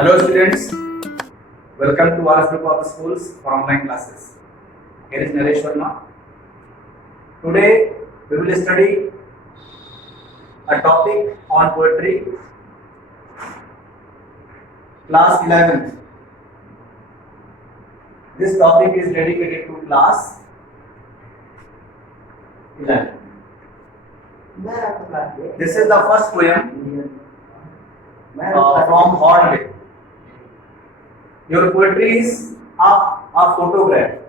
Hello students, welcome to our group of schools for online classes. Here is Naresh Verma. Today we will study a topic on poetry, class 11. This topic is dedicated to class 11. This is the first poem from Hornbill. Your poetry is a photograph,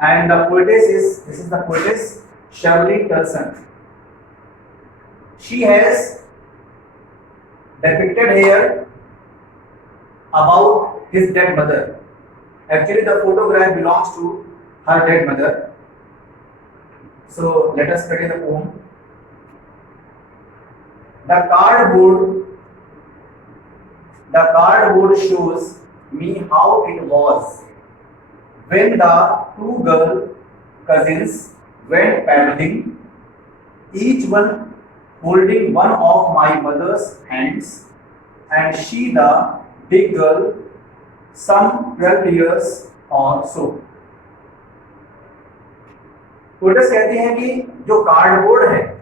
and the poetess is the poetess Shirley Tulson. She has depicted here about his dead mother. Actually, the photograph belongs to her dead mother. So let us study the poem. The cardboard shows me how it was when the two girl cousins went paddling, each one holding one of my mother's hands, and she the big girl, some 12 years or so. Poets कहते हैं कि जो cardboard है,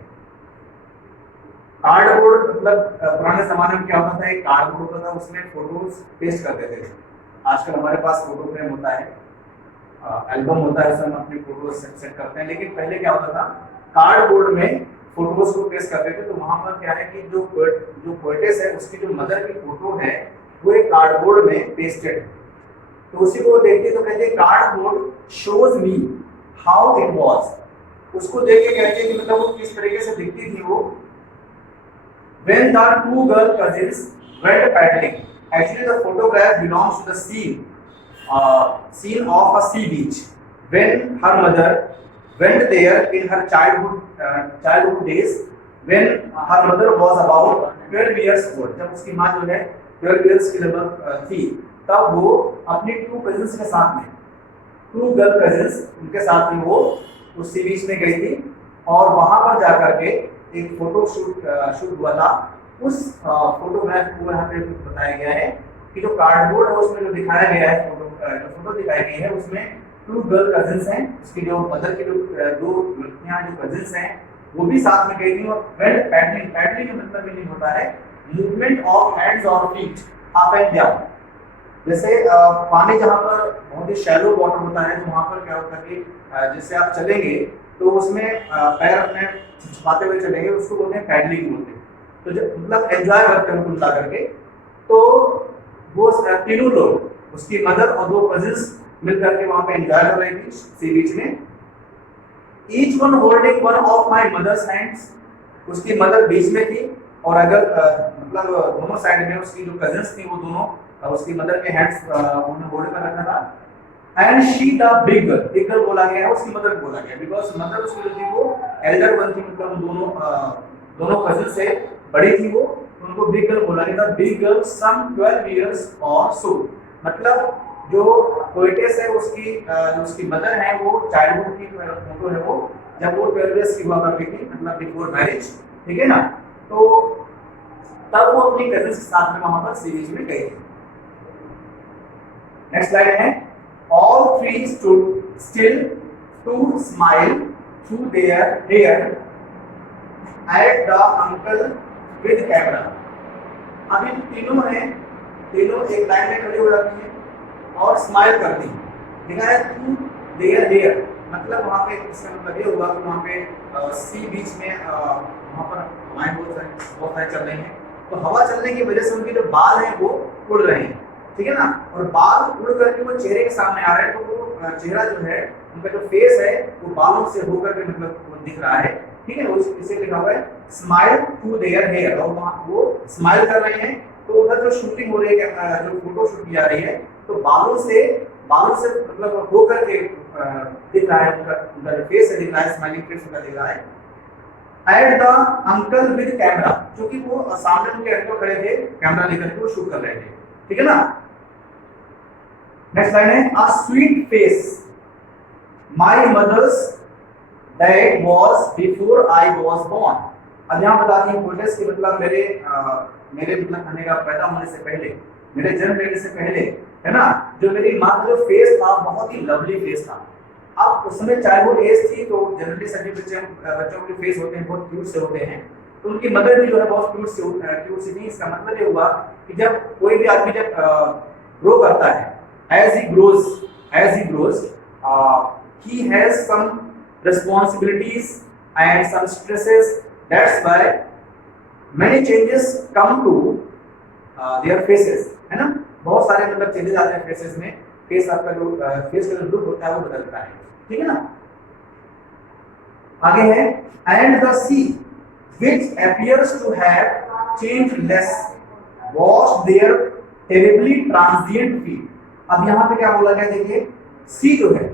cardboard मतलब पुराने जमाने में क्या होता था, एक कार्डबोर्ड होता था, उसमें फोटोज पेस्ट करते थे। आजकल हमारे पास फोटो फ्रेम होता है, एल्बम होता है, उसमें हम अपनी फोटोज सेट करते हैं। लेकिन पहले क्या होता था, कार्डबोर्ड में फोटोज को पेस्ट करते थे। तो वहां पर क्या है कि जो पोएटेस है, उसकी जो मदर की फोटो है वो एक कार्डबोर्ड में पेस्टेड है। तो उसी को देखते तो कहते हैं cardboard shows me how it was. उसको देख के कहते हैं कि मतलब वो किस तरीके से दिखती थी वो। When the two girl cousins went paddling, actually the photograph belongs to the scene of a sea beach. When her mother went there in her childhood days, when her mother was about 12 years old, जब उसकी माँ जो है 12 years की लगभग थी, तब वो अपनी टू कजिन्स के साथ में, टू गर्ल कजिन्स उनके साथ में वो उस सी बीच में गई थी और वहां पर जाकर के एक फोटो शूट हुआ था। उस फोटोग्राफ को यहाँ पे बताया गया है कि जो कार्डबोर्ड है उसमें जो दिखाया गया है, फोटो दिखाई गई है, उसमें टू गर्ल कजिन्स हैं, उसकी जो मदर की जो दो लड़कियां जो कजिन्स हैं वो भी साथ में गई थी। और वेंट पैडलिंग, पैडलिंग का मतलब नहीं होता है मूवमेंट ऑफ हैंड्स और फीट अप एंड डाउन। जैसे पानी जहाँ पर बहुत ही शैलो वाटर होता है, तो वहाँ पर क्या होता है कि जैसे आप चलेंगे तो उसमें पैर अपने छुपाते हुए चलेंगे, उसको बोलते हैं पैडलिंग बोलते हैं। तो जब मतलब एंजॉय करते हैं उल्टा करके, तो वो तीनों लोग, उसकी मदर और दो कजिन्स मिल करके वहां पे एंजॉय कर रही थी सी बीच में। Each one holding one of my mother's hands, उसकी मदर बीच में थी और अगर मतलब दोनों साइड में उसकी जो कजिन्स थी वो दोनों उसकी मदर के हैंड्स उन्होंने होल्ड कर रखा था। And she the big girl बोला गया है, उसकी मदर को बोला गया बिकॉज मदर उसकी जो थी वो एल्डर वन थी, मतलब दोनों कजिन से बड़ी थी वो, उनको बिग गर्ल बोला गया था। बिग गर्ल सम 12 इयर्स और सो, मतलब जो पोएटेस है उसकी मदर है वो चाइल्डहुड की फोटो है वो जब वो 12 इयर्स की हुआ करती थी, मतलब बिफोर मैरिज, ठीक है ना। तो तब वो अपनी कजिन के साथ में वहां पर सीरीज में गई थी। नेक्स्ट स्लाइड है, all three stood still to smile through their hair at the uncle with camera। अब इन तीनों हैं, तीनों एक लाइन में खड़ी हो जाती हैं और स्माइल करती हैं। देखा है थ्रू देयर हेयर, मतलब वहाँ पे इसका मतलब ये हुआ कि वहाँ पे सी बीच में वहाँ पर हवाएं बहुत सारी चल रही हैं, तो हवा चलने की वजह से उनके जो बाल हैं वो उड़ रहे हैं, ठीक है ना। और बाल उड़ करके वो चेहरे के सामने आ रहे हैं, तो वो चेहरा जो है उनका जो फेस है वो बालों से होकर के मतलब वो दिख रहा है, ठीक है। इसे लिखा हुआ है स्माइल थ्रू देयर हेयर, और वहाँ वो स्माइल कर रहे हैं। तो उधर जो शूटिंग हो रही है, जो फोटो शूट की जा रही है, तो बालों से मतलब होकर के दिख रहा है उनका जो फेस है, दिख रहा है, स्माइलिंग फेस उनका दिख रहा है। At the uncle with camera, क्योंकि वो सामने उनके अंकल खड़े थे कैमरा लेकर के वो शूट कर रहे थे, ठीक है ना। नेक्स्ट लाइन है, a sweet face my mother's that was before I was born. अब यहाँ बताती है पोएटेस की मतलब मेरे मतलब कहने का पैदा होने से पहले, मेरे जन्म लेने से पहले, है ना, जो मेरी माँ का जो फेस था बहुत ही लवली फेस था। अब उस समय चाइल्डहुड एज थी तो जनरली सभी बच्चों के फेस होते हैं बहुत क्यूट से होते हैं, तो उनकी मदर भी जो है बहुत क्यूट सी थी। इसका मतलब ये हुआ कि जब कोई भी आदमी जब ग्रो करता है, as he grows he has some responsibilities and some stresses, that's why many changes come to their faces, है ना, बहुत सारे मतलब चेंजेस आते हैं फेसेस में, फेस आपका जो फेस का जो लुक होता है वो बदलता है, ठीक है ना। आगे है and the sea which appears to have changed less was their terribly transient feet। अब यहाँ पे क्या बोला गया देखिए, सी जो है,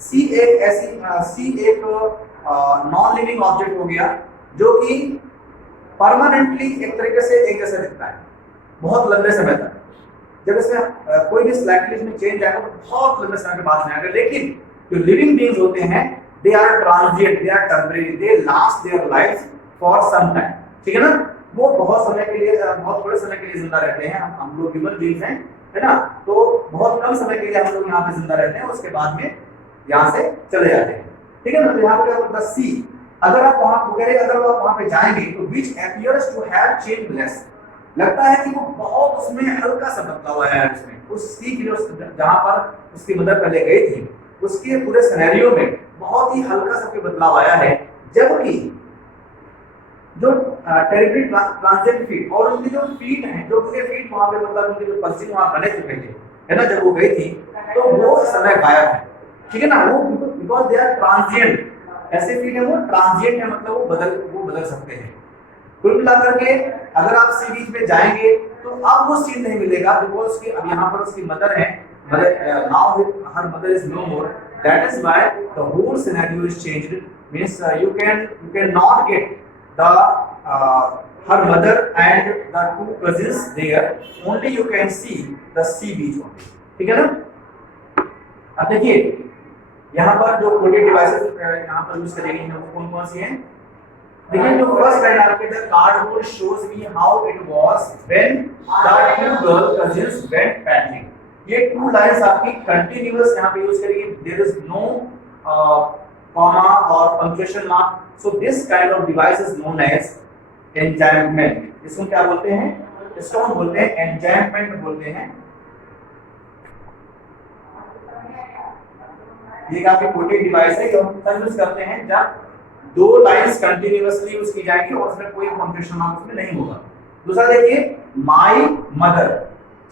सी एक ऐसी सी एक नॉन लिविंग ऑब्जेक्ट हो गया जो कि परमानेंटली एक तरीके से एक जैसा दिखता है बहुत लंबे समय तक। जब इसमें कोई भी स्लाइटली इसमें चेंज आएगा तो बहुत लंबे समय के बाद में आएगा, लेकिन जो लिविंग बीइंग्स होते हैं they are transient, they are temporary, they last their life for some time, ठीक है ना। वो बहुत समय के लिए, बहुत थोड़े समय के लिए जिंदा रहते हैं। हम लोग ह्यूमन बीइंग्स हैं, है ना, तो बहुत कम समय के लिए हम लोग यहाँ पे जिंदा रहते हैं, उसके बाद में यहाँ से चले जाते हैं, ठीक है ना। तो यहाँ पे क्या होता है, सी, अगर आप वहां वहां पे जाएंगे तो which appears to have changed less, लगता है कि वो बहुत उसमें हल्का सा बदलाव आया है उसमें, उस सी की जो जहां पर उसकी मदर पहले गई थी उसके पूरे सिनेरियो में बहुत ही हल्का सा कोई बदलाव आया है, जबकि जो टेरिटरी ट्रांजिएंट फीट और उनके जो फीट हैं, जो उनके फीट वहां पे मतलब उनके जो पसीने वहां बने चुके थे, है ना, जब वो गई थी तो वो समय गायब है, ठीक है ना। वो बिकॉज दे आर ट्रांजिएंट, ऐसे फीट है वो ट्रांजिएंट है, मतलब वो बदल सकते हैं। कुल मिलाकर के अगर आप सी बीच में जाएंगे तो अब वो सीन नहीं मिलेगा, बिकॉज उसकी अब यहाँ पर उसकी मदर है, now her mother is no more, that is why the whole scenario is changed, means you can not get the her mother and the two cousins there, only you can see the sea beach only, ठीक है ना। अब देखिए यहाँ पर जो coded devices यहाँ पर यूज करेंगे हम कौन कौन सी हैं, देखिए जो फर्स्ट लाइन आपके the cardboard shows me how it was when the two girl cousins went paddling, ये टू लाइंस आपकी कंटीन्यूअस यहाँ पे यूज करेंगे, there is no comma or punctuation mark, so this kind of device is known as enjambment। इसको क्या बोलते हैं, इसको हम बोलते हैं enjambment बोलते हैं। ये काफी कोटेड डिवाइस है जो हम तब यूज करते हैं जब दो लाइंस कंटीन्यूअसली यूज की जाएंगी और उसमें कोई पंक्चुएशन मार्क उसमें नहीं होगा। दूसरा देखिए माय मदर,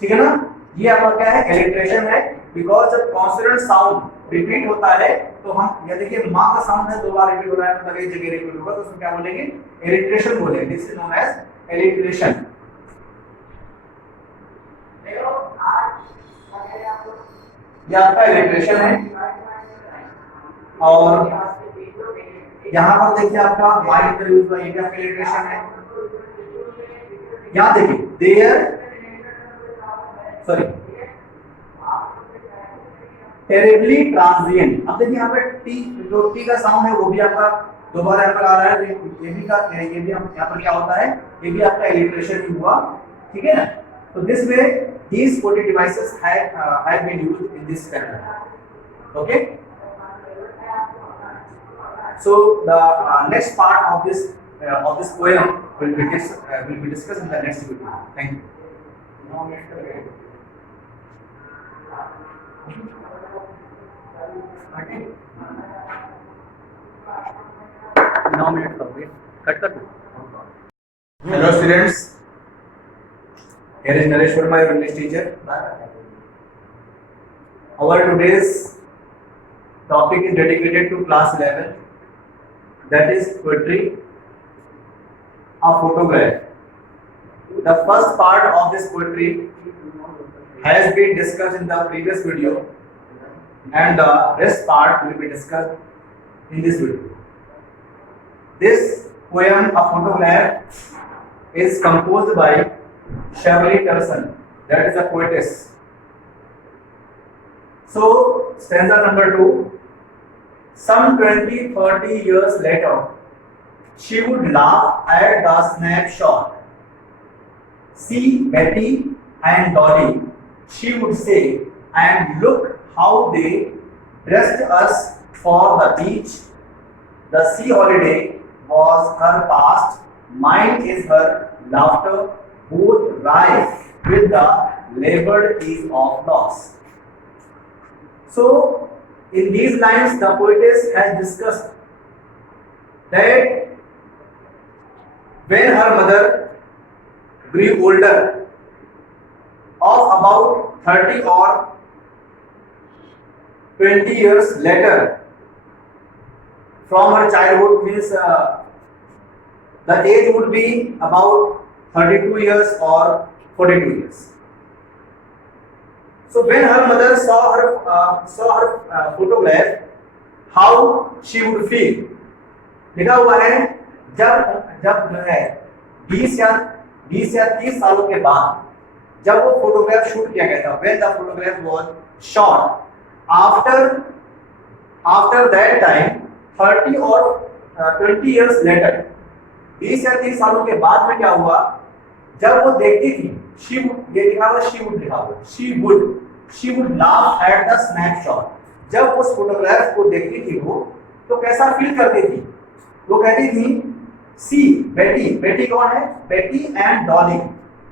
ठीक है ना, ये आपका क्या है, एलिट्रेशन है, बिकॉज जब कॉन्सोनेंट साउंड रिपीट होता है तो हम ये देखिए माँ का साउंड है दो बार रिपीट हो रहा है मतलब एक जगह रिपीट होगा तो उसमें क्या बोलेंगे, एलिट्रेशन बोलेंगे, this is known as alliteration. ये आपका एलिट्रेशन है और यहाँ पर देखिए आपका वाई इधर यूज हुआ, ये भी आपका एलिट्रेशन है। यहाँ देखिए देयर सॉरी टेरिबली ट्रांजिएंट, अब देखिए यहाँ पे टी, जो टी का साउंड है वो भी आपका दोबारा यहाँ पर आ रहा है, ये भी हम यहाँ पर क्या होता है, ये भी आपका एलिट्रेशन ही हुआ, ठीक है ना। तो this way these coded devices have been used in this manner, okay। So the next part of this poem will be discussed in the next video. Thank you. Now minute का हो गया, cut कर दो। Hello students, here is Naresh Verma, your English teacher. Our today's topic is dedicated to class 11, that is poetry, a photograph. The first part of this poetry has been discussed in the previous video and the rest part will be discussed in this video. This poem, A Photograph, is composed by Shirley Carson, that is a poetess. So, stanza number 2. Some 20-30 years later, she would laugh at the snapshot. See Betty and Dolly, she would say, and look how they dressed us for the beach. The sea holiday was her past, mine is her laughter, both rife with the labored ease of loss. So, in these lines, the poetess has discussed that when her mother grew older, of about 30 or 20 years later, from her childhood, means the age would be about 32 years or 42 years. So when her mother saw her photograph, how she would feel? लिखा हुआ है जब जो है 20 या 30 सालों के बाद जब वो फोटोग्राफ शूट किया गया था, when the photograph was shot, after that time 30 और 20 years later, 20 या 30 सालों के बाद में क्या हुआ, जब वो देखती थी, she would, ये लिखा हुआ she would लिखा हुआ, she would laugh at the snapshot. जब उस फोटोग्राफ को देखती थी वो, तो कैसा फील करती थी? वो कहती थी सी बेटी कौन है? बेटी एंड डॉली,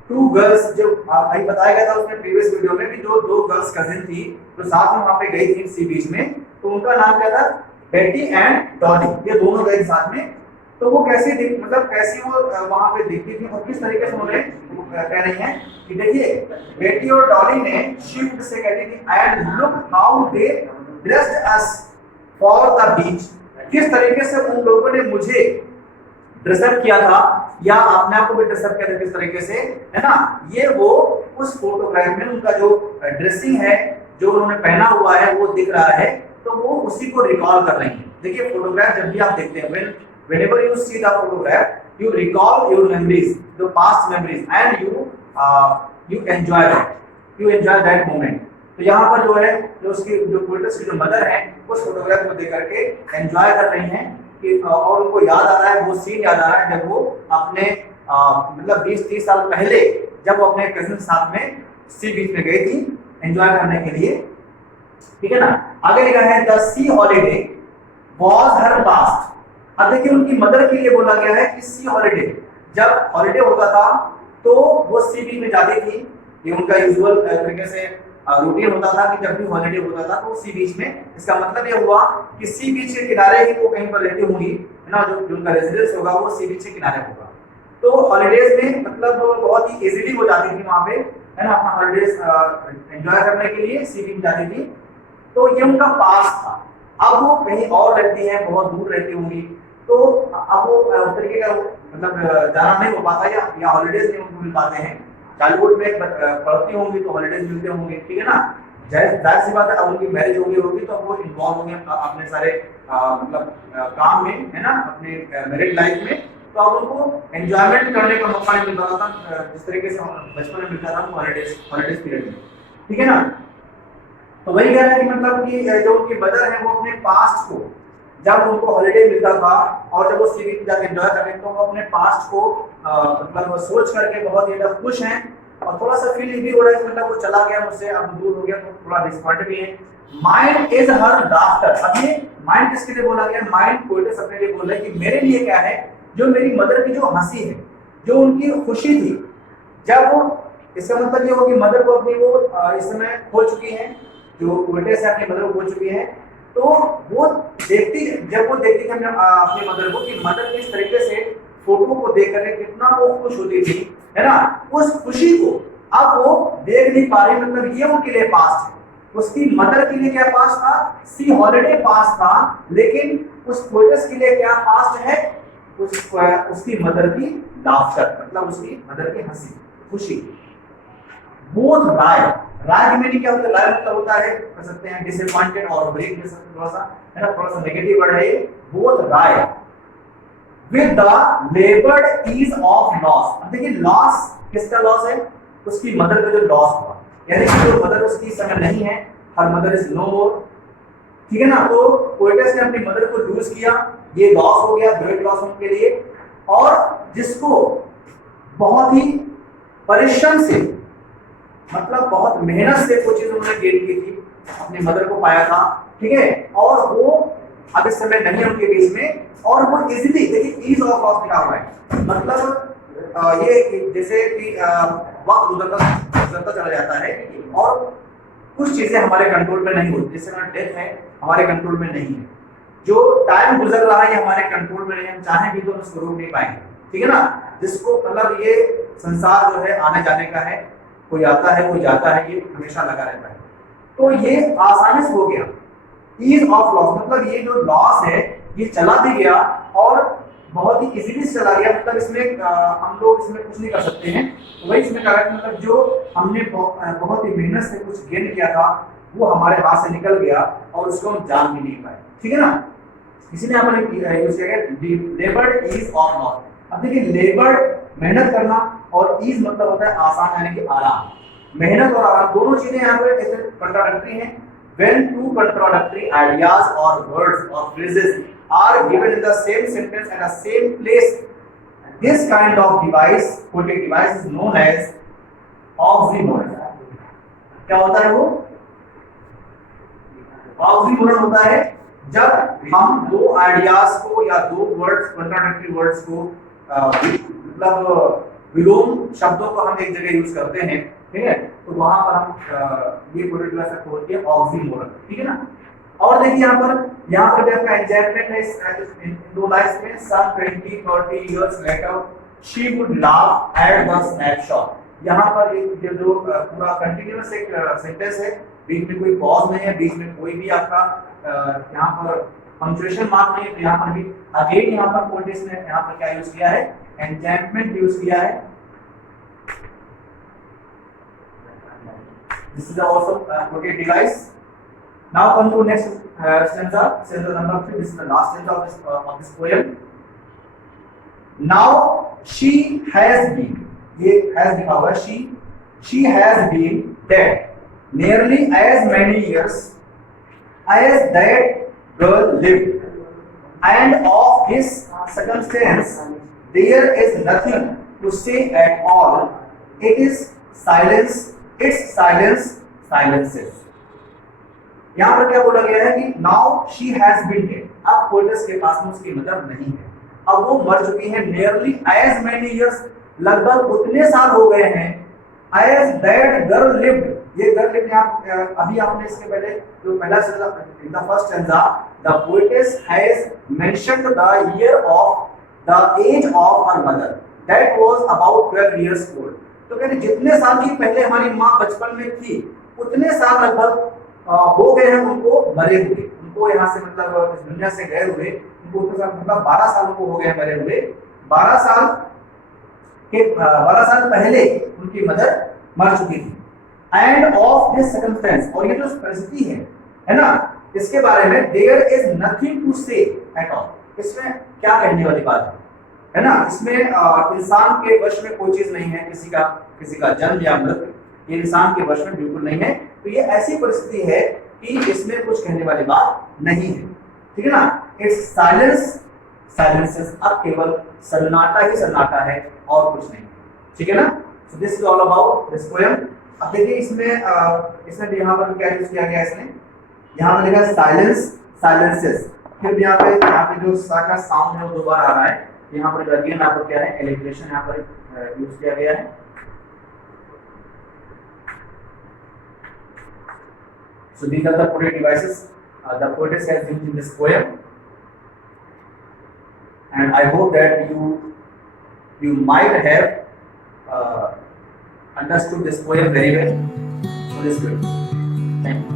टू गर्ल्स, जो अभी बताया गया था उसमें प्रीवियस वीडियो में भी, जो दो गर्ल्स कजिन थी जो साथ में वहां पे गई थी सी बीच में, तो उनका नाम क्या था? बेटी एंड डॉली, ये दोनों गए साथ में। तो वो कैसी मतलब कैसी वो वहां पे दिखती थी और किस तरीके से उन्होंने कह रही हैं कि देखिए बेटी और डॉली ने शी से कहती थी and look how they dressed us for the beach, किस तरीके से उन लोगों ने मुझे ड्रेसअप किया था या अपने आप को भी ड्रेसअप किया था किस तरीके से, है ना। ये वो उस फोटोग्राफ में उनका जो ड्रेसिंग है, जो उन्होंने पहना हुआ है वो दिख रहा है, तो वो उसी को रिकॉल कर रही है। देखिए फोटोग्राफ जब भी आप देखते हैं, whenever you see the photograph, you recall your memories, the past memories, and you enjoy that moment. तो यहाँ पर जो है जो उसकी जो पोएट्स की जो मदर है उस फोटोग्राफ को देख करके एंजॉय कर रही हैं कि और उनको याद आ रहा है, वो सीन याद आ रहा है जब वो अपने मतलब 20-30 साल पहले जब वो अपने कजिन साथ में सी बीच में गई थी एंजॉय करने के लिए, ठीक है ना। आगे लिखा है the C holiday was her past. अब देखिए उनकी मदर के लिए बोला गया है कि सी हॉलीडे, जब हॉलीडे होता था तो वो सी बीच में जाती थी, ये उनका यूजुअल तरीके से रूटीन होता था कि जब भी हॉलीडे होता था तो सी बीच में। इसका मतलब ये हुआ कि सी बीच के किनारे ही वो कहीं पर रहती होंगी, है ना, जो उनका रेजिडेंस होगा वो सी बीच के किनारे होगा। तो हॉलीडेज में मतलब बहुत ही इजीली हो जाती थी वहां पे, है ना, अपना हॉलीडेज एंजॉय करने के लिए सी बीच जाती थी। तो ये उनका पास था। अब वो कहीं और रहती है, बहुत दूर रहती होंगी, तो अब वो उस तरीके का मतलब जाना नहीं हो पाता या हॉलीडेज नहीं उनको मिल पाते हैं। चाइल्डहुड में पढ़ती होंगी तो हॉलीडेज मिलते होंगे, ठीक है ना। जाहिर सी बात है, अब उनकी मैरिज होगी तो वो इन्वॉल्व होंगे अपने सारे मतलब काम में, है ना, अपने मैरिड लाइफ में। तो अब उनको एंजॉयमेंट करने का मौका नहीं मिल रहा था जिस तरीके से बचपन में मिलता था हॉलीडेज पीरियड में, ठीक है ना। तो वही कह रहा है कि मतलब कि जो उनकी मदर है वो अपने पास्ट को, जब उनको हॉलीडे मिलता था और जब वो सी बीच जाकर एंजॉय कर रहे थे, तो वो अपने पास्ट को मतलब सोच करके बहुत ही खुश हैं और थोड़ा सा फील भी हो रहा है कि मतलब वो चला गया मुझसे, अब दूर हो गया, तो थोड़ा डिसअपॉइंट भी है। Mind is her laughter. अब ये माइंड किसके लिए बोला गया? माइंड पोएट्स अपने लिए बोल रहे हैं कि मेरे लिए क्या है, जो मेरी मदर की जो हंसी है, जो उनकी खुशी थी, जब वो, इसका मतलब ये हो कि मदर को अपनी वो इस समय खो चुकी है, जो पोएट्स है अपनी मदर को खो चुकी है, तो वो देखती, जब वो देखती थी अपनी मदर को कि मदर किस तरीके से फोटो को देख कर कितना वो खुश होती थी, है ना, उस खुशी को अब वो देख नहीं पा रही। मतलब ये उनके लिए पास्ट है। उसकी मदर के लिए क्या पास्ट था? सी हॉलीडे पास्ट था, लेकिन उस पोएट्स के लिए क्या पास्ट है? उसकी मदर की लाफ्टर, मतलब उसकी मदर की हंसी, खुशी। बोथ राय की मीनिंग क्या होता है? राय मतलब होता है, कर सकते हैं डिसअपॉइंटेड और ब्रेक दे सकते, थोड़ा सा, है ना, थोड़ा सा नेगेटिव वर्ड है। Both wry with the laboured ease of loss. अब देखिए लॉस किसका लॉस है? उसकी मदर का जो लॉस हुआ, यानी कि जो मदर उसकी समय नहीं है, हर मदर इज नो मोर, ठीक है ना। तो पोएटस ने अपनी मदर को लूज किया, ये लॉस हो गया ग्रेट लॉस उनके लिए, और जिसको बहुत ही परिश्रम से, मतलब बहुत मेहनत से वो चीज उन्होंने गेन की थी, अपनी मदर को पाया था, ठीक है। और वो अब इस समय नहीं है उनके बीच में, और वो इजीली, देखिए ईज ऑफ लॉस लिखा हुआ है, मतलब ये जैसे कि वक्त गुजरता चला जाता है और कुछ चीजें हमारे कंट्रोल में नहीं होती, जैसे डेथ है हमारे कंट्रोल में नहीं है, जो टाइम गुजर रहा है ये हमारे कंट्रोल में नहीं, हम चाहें भी तो उसको रोक नहीं पाएंगे, ठीक है ना। जिसको मतलब ये संसार जो है आने जाने का है, कोई आता है कोई जाता है, ये हमेशा लगा रहता है। तो ये आसानी से हो गया ईज ऑफ लॉस, मतलब ये जो लॉस है ये चला भी गया और बहुत ही इजीली चला गया, मतलब इसमें हम लोग इसमें कुछ नहीं कर सकते हैं। तो वही इसमें कहा, मतलब जो हमने बहुत ही मेहनत से कुछ गेन किया था वो हमारे हाथ से निकल गया और उसको हम जान भी नहीं पाए, ठीक है ना। इसी ने हमने यूज किया लेबर्ड ईज ऑफ लॉस। अब देखिए लेबर्ड मेहनत करना और ईज मतलब होता है आसान, यानी कि आराम। मेहनत और आराम दोनों चीजें यहाँ पे ऐसे कंट्राडिक्टरी हैं। When two contradictory ideas or words or phrases are given in the same sentence at the same place, this kind of device, poetic device, is known as oxymoron. क्या होता है वो? Oxymoron होता है जब हम दो आइडियाज को या दो वर्ड्स, कंट्राडिक्टरी वर्ड्स को मतलब विलोम शब्दों को हम एक जगह यूज करते हैं, ठीक है, तो वहां पर हम ये पोएटिक डिवाइस को होती है ऑक्सीमोरन, ठीक है ना। और देखिए यहाँ पर भी आपका एग्जाम्पल है इन दो लाइन्स में, सम 20-30 years later she would laugh at the snapshot. यहाँ पर ये जो पूरा कंटीन्यूअस एक सेंटेंस है, बीच में कोई पॉज नहीं है, बीच में कोई भी आपका यहाँ पर पंक्चुएशन मार्क नहीं है, तो यहाँ पर भी अगेन यहाँ पर पोएटिस ने यहाँ पर क्या यूज किया है, एन्चैंटमेंट यूज किया है। This is also poetic device. Now come to next stanza, stanza number 3. This is the last stanza of this poem. Now she has been, ये has लिखा हुआ है, she has been dead nearly as many years as that girl lived, and of his circumstance there is nothing to say at all. It is silence. Its silence silences. यहाँ पर क्या बोला गया है कि now she has been dead. अब poets के पास में उसकी मदर नहीं है, अब वो मर चुकी है। nearly as many years, लगभग उतने साल हो गए हैं। as that girl lived, ये girl lived यहाँ अभी आपने इसके पहले जो पहला in the first stanza, the poetess has mentioned the year of the age of her mother, that was about 12 years old. तो कहते जितने साल की पहले हमारी माँ बचपन में थी उतने साल लगभग हो गए हैं उनको मरे हुए, उनको यहाँ से मतलब इस दुनिया से गए हुए, उनको उतने साल मतलब 12 साल उनको हो गए मरे हुए। 12 साल पहले उनकी मदर मर चुकी थी। एंड ऑफ दिस सर्कमस्टेंस, और ये जो परिस्थिति है ना, इसके बारे में देयर इज नथिंग टू से एट ऑल, इसमें क्या कहने वाली बात है ना। इसमें इंसान के वश में कोई चीज नहीं है, किसी का जन्म या मृत्यु, ये इंसान के वश में बिल्कुल नहीं है। तो ये ऐसी परिस्थिति है कि इसमें कुछ कहने वाली बात नहीं है, ठीक है ना। इट्स साइलेंसेस, अब केवल सन्नाटा ही सन्नाटा है और कुछ नहीं, ठीक है ना। So this is all about this poem. अब देखिए इसमें भी यहाँ पर क्या यूज किया गया, इसमें यहाँ पर लिखा है साइलेंसेस, फिर यहाँ पे जो सा का साउंड है वो 2 बार आ रहा है। यहाँ पर अगेन यहाँ पर क्या है, एलिट्रेशन यहाँ पर यूज किया गया है। So these are the poetic devices the poetess has used in this poem, and I hope that you might have understood this poem very well. So this is good. Thank you.